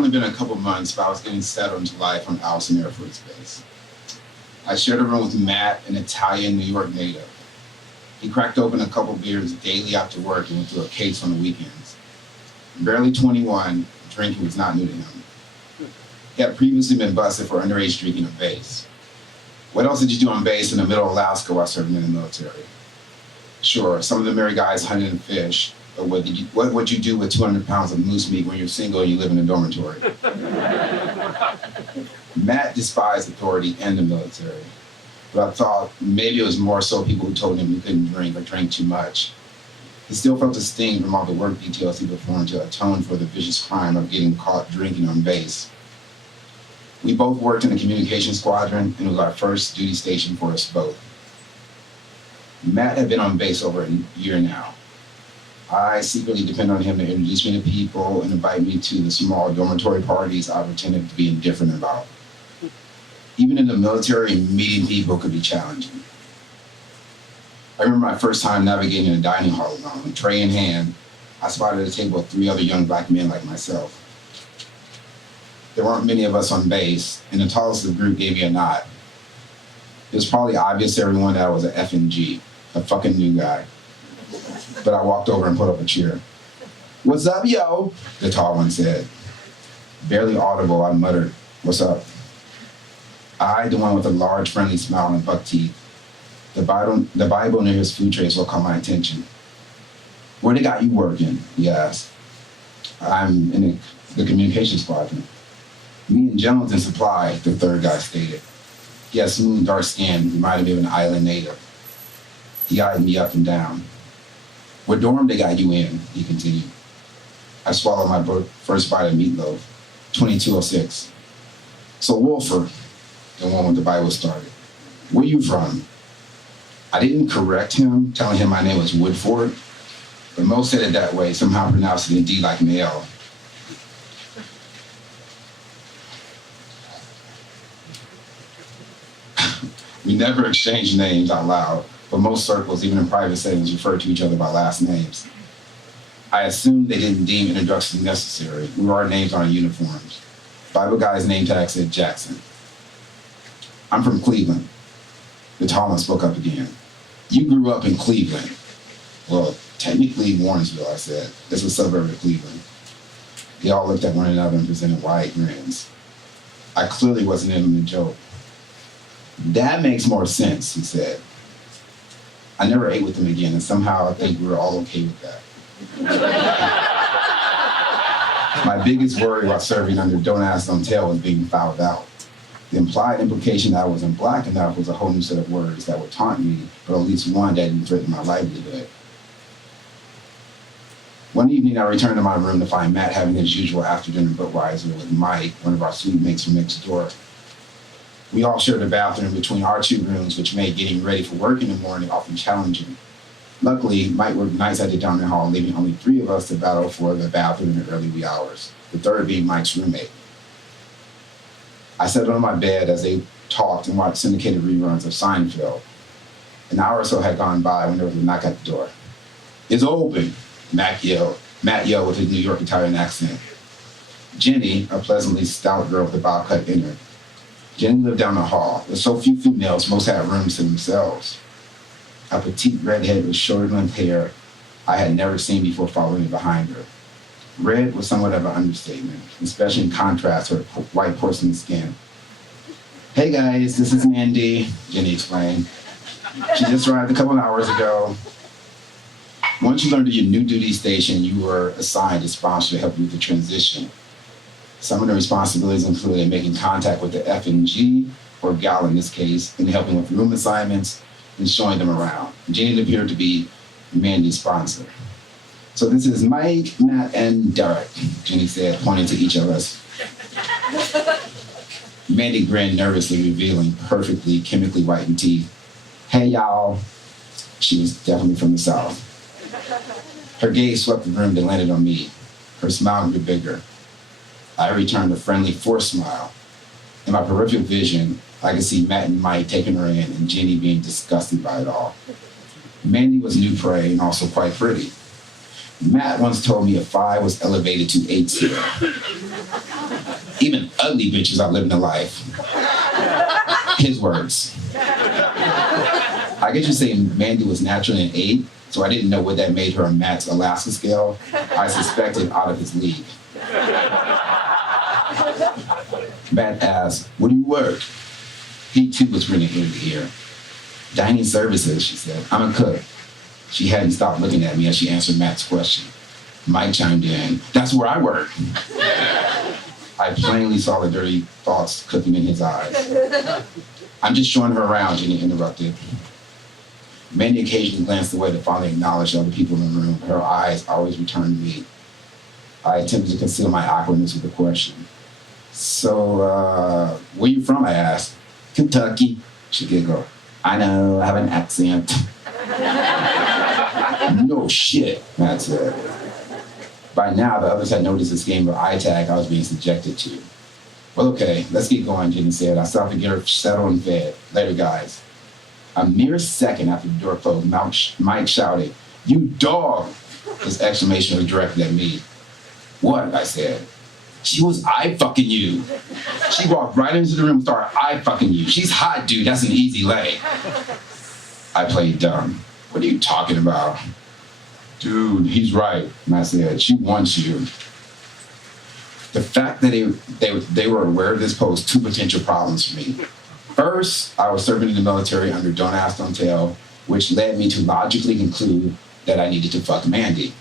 only been a couple months, but I was getting settled into life on Allison Air Force Base. I shared a room with Matt, an Italian New York native. He cracked open a couple beers daily after work and went through a case on the weekends. Barely 21, drinking was not new to him. He had previously been busted for underage drinking on base. What else did you do on base in the middle of Alaska while serving in the military? Sure, some of the married guys hunted and fished, but what would you do with 200 pounds of moose meat when you're single and you live in a dormitory? Matt despised authority and the military, but I thought maybe it was more so people who told him he couldn't drink or drank too much. He still felt the sting from all the work details he performed to atone for the vicious crime of getting caught drinking on base. We both worked in the communication squadron, and it was our first duty station for us both. Matt had been on base over a year now. I secretly depended on him to introduce me to people and invite me to the small dormitory parties I pretended to be indifferent about. Even in the military, meeting people could be challenging. I remember my first time navigating a dining hall alone, tray in hand. I spotted a table with 3 other young black men like myself. There weren't many of us on base, and the tallest of the group gave me a nod. It was probably obvious to everyone that I was an FNG, a fucking new guy. But I walked over and put up a cheer. "What's up, yo?" the tall one said. Barely audible, I muttered, "What's up?" I, the one with a large, friendly smile and buck teeth. The Bible near his food tray is what caught my attention. "Where they got you working?" he asked. "I'm in the communication squadron." "Me and Jones in supply," the third guy stated. He had smooth, dark skin, reminded me of an island native. He eyed me up and down. "What dorm they got you in?" he continued. I swallowed my first bite of meatloaf. 2206. "So Woodford," the one with the Bible started. "Where you from?" I didn't correct him, telling him my name was Woodford, but most said it that way, somehow pronounced it in D like an L. We never exchanged names out loud, but most circles, even in private settings, refer to each other by last names. I assumed they didn't deem introductions necessary. We wore our names on our uniforms. Bible guy's name tag said Jackson. "I'm from Cleveland." The tall one spoke up again. "You grew up in Cleveland." "Well, technically Warrensville," I said. "It's a suburb of Cleveland." They all looked at one another and presented wide grins. I clearly wasn't in on the joke. "That makes more sense," he said. I never ate with him again, and somehow I think we were all okay with that. My biggest worry while serving under Don't Ask, Don't Tell was being fouled out. The implied implication that I wasn't black enough was a whole new set of words that would taunt me, but at least one that didn't threaten my livelihood. One evening, I returned to my room to find Matt having his usual after-dinner Budweiser with Mike, one of our suite mates from next door. We all shared a bathroom between our 2 rooms, which made getting ready for work in the morning often challenging. Luckily, Mike worked nights at the dining hall, leaving only 3 of us to battle for the bathroom in the early wee hours, the third being Mike's roommate. I sat on my bed as they talked and watched syndicated reruns of Seinfeld. An hour or so had gone by when there was a knock at the door. "It's open," Matt yelled with his New York Italian accent. Jenny, a pleasantly stout girl with a bob cut entered. Jenny lived down the hall. With so few females, most had rooms to themselves. A petite redhead with short limp hair I had never seen before following behind her. Red was somewhat of an understatement, especially in contrast to her white porcelain skin. "Hey guys, this is Mandy," Jenny explained. "She just arrived a couple of hours ago." Once you learned to your new duty station, you were assigned a sponsor to help you with the transition. Some of the responsibilities included making contact with the FNG, or gal in this case, and helping with room assignments and showing them around. Jenny appeared to be Mandy's sponsor. "So this is Mike, Matt, and Derrick," Jenny said, pointing to each of us. Mandy grinned nervously, revealing perfectly chemically whitened teeth. "Hey, y'all." She was definitely from the South. Her gaze swept the room and landed on me. Her smile grew bigger. I returned a friendly, forced smile. In my peripheral vision, I could see Matt and Mike taking her in and Jenny being disgusted by it all. Mandy was new prey and also quite pretty. Matt once told me a 5 was elevated to 8 here. Even ugly bitches are living a life. His words. I guess you say Mandy was naturally an 8, so I didn't know what that made her a Matt's Alaska scale. I suspected out of his league. Matt asked, "What do you work?" He too was grinning ear to ear. "Dining services," she said. "I'm a cook." She hadn't stopped looking at me as she answered Matt's question. Mike chimed in, "That's where I work." I plainly saw the dirty thoughts cooking in his eyes. "I'm just showing her around," Jenny interrupted. Mandy occasionally glanced away to finally acknowledge the other people in the room. Her eyes always returned to me. I attempted to conceal my awkwardness with a question. "So, where you from?" I asked. "Kentucky," she giggled. "I know, I have an accent." "No shit," Matt said. By now, the others had noticed this game of eye tag I was being subjected to. "Well, okay, let's get going," Jenny said. I stopped to get her settled and fed. "Later, guys." A mere second after the door closed, Mike shouted, "You dog!" His exclamation was directed at me. "What?" I said. "She was eye-fucking you." She walked right into the room and started eye-fucking you. "She's hot, dude. That's an easy lay." I played dumb. "What are you talking about?" "Dude, he's right," Matt said. "She wants you." The fact that they were aware of this posed 2 potential problems for me. First, I was serving in the military under Don't Ask, Don't Tell, which led me to logically conclude that I needed to fuck Mandy.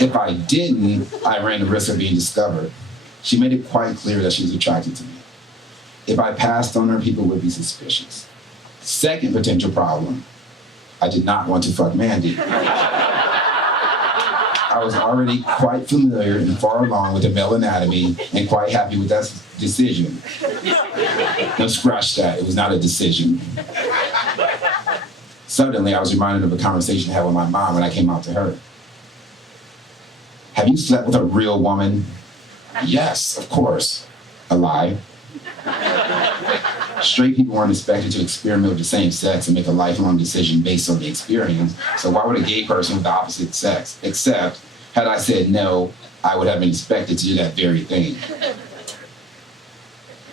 If I didn't, I ran the risk of being discovered. She made it quite clear that she was attracted to me. If I passed on her, people would be suspicious. Second potential problem, I did not want to fuck Mandy. I was already quite familiar and far along with the male anatomy and quite happy with that decision. No, scratch that. It was not a decision. Suddenly, I was reminded of a conversation I had with my mom when I came out to her. "Have you slept with a real woman?" "Yes, of course." A lie. Straight people weren't expected to experiment with the same sex and make a lifelong decision based on the experience, so why would a gay person with the opposite sex? Except, had I said no, I would have been expected to do that very thing.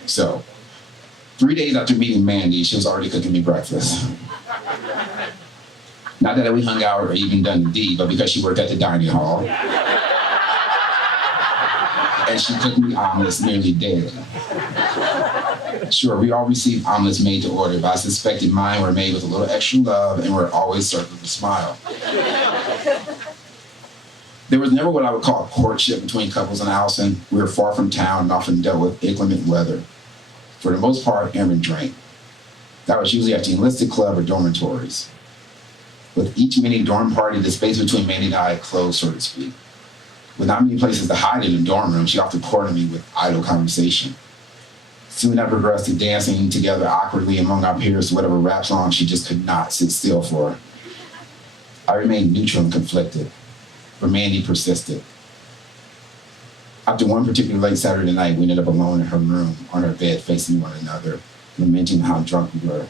So, 3 days after meeting Mandy, she was already cooking me breakfast. Not that we hung out or even done the deed, but because she worked at the dining hall. And she cooked me omelets nearly daily. Sure, we all received omelets made to order, but I suspected mine were made with a little extra love and were always served with a smile. There was never what I would call a courtship between couples in Allison. We were far from town and often dealt with inclement weather. For the most part, Aaron drank. That was usually at the enlisted club or dormitories. With each mini dorm party, the space between Mandy and I closed, so to speak. With not many places to hide in the dorm room, she often cornered me with idle conversation. Soon that progressed to dancing together awkwardly among our peers to whatever rap song she just could not sit still for. I remained neutral and conflicted, but Mandy persisted. After one particular late Saturday night, we ended up alone in her room, on her bed, facing one another, lamenting how drunk we were.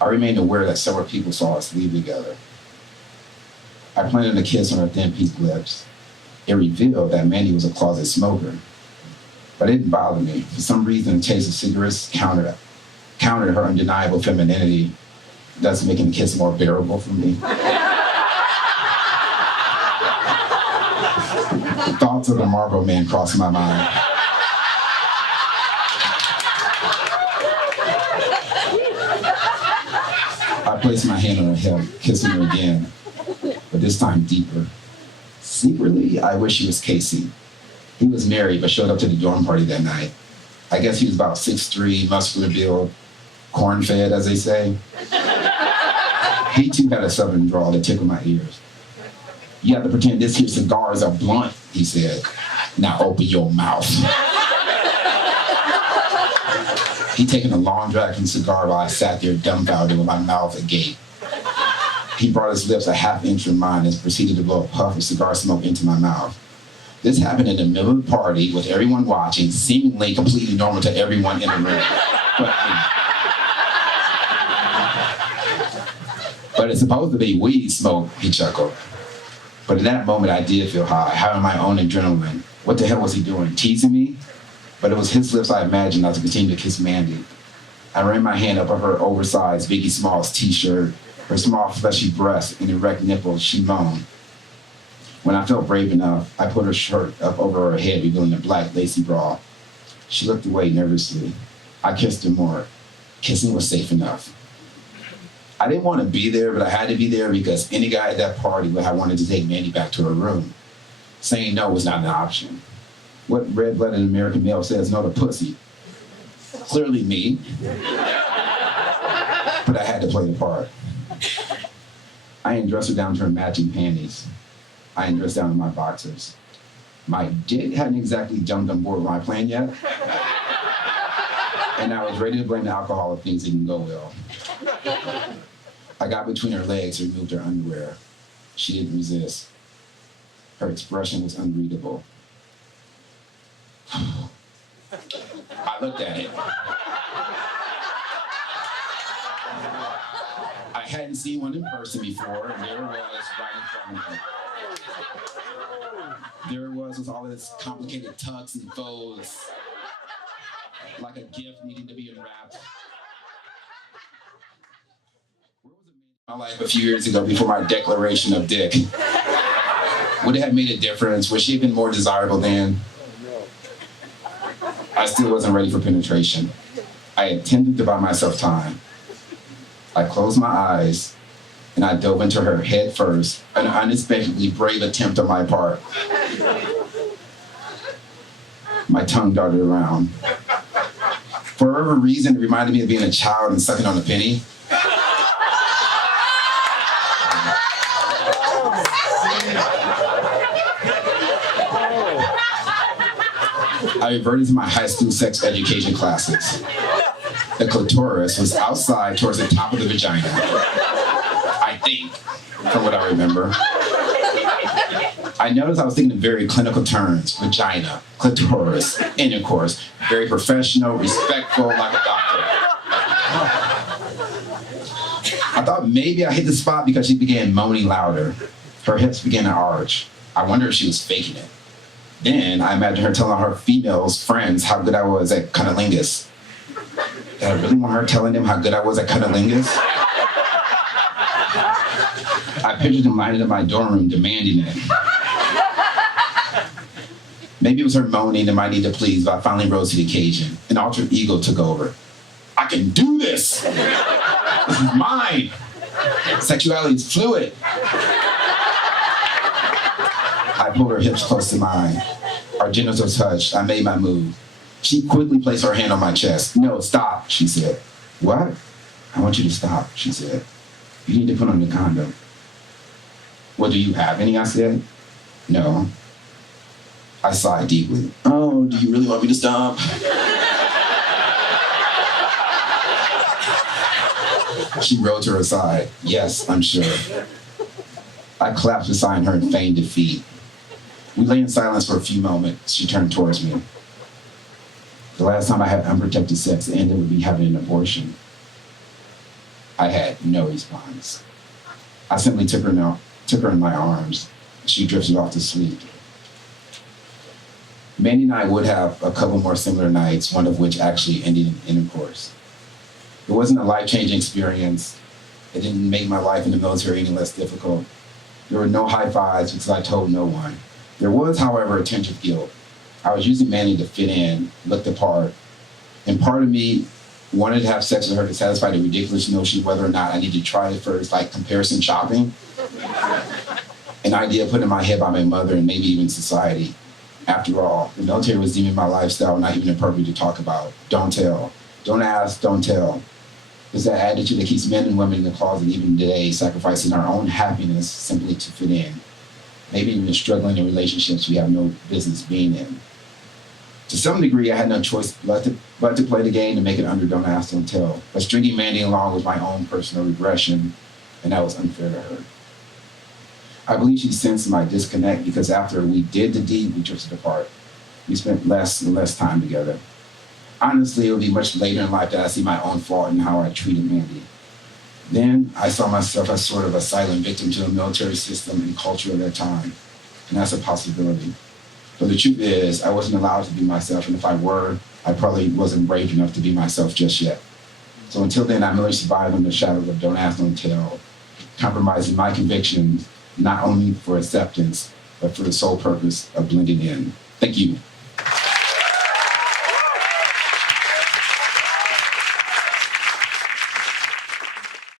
I remained aware that several people saw us leave together. I planted a kiss on her thin pink lips. It revealed that Mandy was a closet smoker. But it didn't bother me. For some reason, the taste of cigarettes countered her undeniable femininity, thus making the kiss more bearable for me. Thoughts of the Marlboro Man crossed my mind. I placed my hand on her hip, kissing her again, but this time deeper. Secretly, I wish he was Casey. He was married, but showed up to the dorm party that night. I guess he was about 6'3", muscular build, corn-fed, as they say. He too had a southern drawl that tickled my ears. "You have to pretend this here cigar is a blunt," he said. "Now open your mouth." He'd taken a long drag from the cigar while I sat there dumbfounded with my mouth agape. He brought his lips a half inch from mine and proceeded to blow a puff of cigar smoke into my mouth. This happened in the middle of the party with everyone watching, seemingly completely normal to everyone in the room. But it's supposed to be weed smoke, he chuckled. But in that moment, I did feel high, having my own adrenaline. What the hell was he doing? Teasing me? But it was his lips I imagined not to continue to kiss Mandy. I ran my hand up her oversized Biggie Smalls t-shirt, her small fleshy breasts and erect nipples. She moaned. When I felt brave enough, I put her shirt up over her head, revealing a black lacy bra. She looked away nervously. I kissed her more. Kissing was safe enough. I didn't want to be there, but I had to be there because any guy at that party would have wanted to take Mandy back to her room. Saying no was not an option. What red-blooded American male says no to pussy? Clearly me. But I had to play the part. I undressed her down to her matching panties. I undressed down to my boxers. My dick hadn't exactly jumped on board with my plan yet. And I was ready to blame the alcohol if things didn't go well. I got between her legs and removed her underwear. She didn't resist. Her expression was unreadable. I looked at it. I hadn't seen one in person before, and there it was right in front of me. There it was with all of this complicated tucks and bows, like a gift needing to be unwrapped. Where was it in my life a few years ago before my declaration of dick? Would it have made a difference? Would she have been more desirable then? I still wasn't ready for penetration. I intended to buy myself time. I closed my eyes and I dove into her head first, an unexpectedly brave attempt on my part. My tongue darted around. For whatever reason, it reminded me of being a child and sucking on a penny. I reverted to my high school sex education classes. The clitoris was outside towards the top of the vagina. I think, from what I remember. I noticed I was thinking in very clinical terms: vagina, clitoris, intercourse, very professional, respectful, like a doctor. I thought maybe I hit the spot because she began moaning louder. Her hips began to arch. I wondered if she was faking it. Then I imagined her telling her female friends how good I was at cunnilingus. Did I really want her telling them how good I was at cunnilingus? I pictured them lining up my dorm room demanding it. Maybe it was her moaning and my need to please, but I finally rose to the occasion. An alter ego took over. I can do this! This is mine! Sexuality is fluid. I pulled her hips close to mine. Our genitals touched. I made my move. She quickly placed her hand on my chest. No, stop, she said. What? I want you to stop, she said. You need to put on the condom. Well, do you have any? I said. No. I sighed deeply. Oh, do you really want me to stop? She rolled to her side. Yes, I'm sure. I collapsed beside her in feigned defeat. We lay in silence for a few moments. She turned towards me. The last time I had unprotected sex ended with me having an abortion. I had no response. I simply took her in my arms. She drifted off to sleep. Mandy and I would have a couple more similar nights, one of which actually ended in intercourse. It wasn't a life-changing experience. It didn't make my life in the military any less difficult. There were no high fives because I told no one. There was, however, a tinge of guilt. I was using Mandy to fit in, look the part, and part of me wanted to have sex with her to satisfy the ridiculous notion whether or not I needed to try it first, like comparison shopping. An idea put in my head by my mother and maybe even society. After all, the military was deeming my lifestyle not even appropriate to talk about. Don't tell. Don't ask, don't tell. It's that attitude that keeps men and women in the closet even today, sacrificing our own happiness simply to fit in. Maybe even struggling in relationships we have no business being in. To some degree, I had no choice but to play the game to make it under don't ask, don't tell. But stringing Mandy along was my own personal regression, and that was unfair to her. I believe she sensed my disconnect because after we did the deed, we drifted apart. We spent less and less time together. Honestly, it would be much later in life that I see my own fault in how I treated Mandy. Then I saw myself as sort of a silent victim to the military system and culture of that time. And that's a possibility. But the truth is, I wasn't allowed to be myself. And if I were, I probably wasn't brave enough to be myself just yet. So until then, I merely survived in the shadows of Don't Ask, Don't Tell, compromising my convictions, not only for acceptance, but for the sole purpose of blending in. Thank you.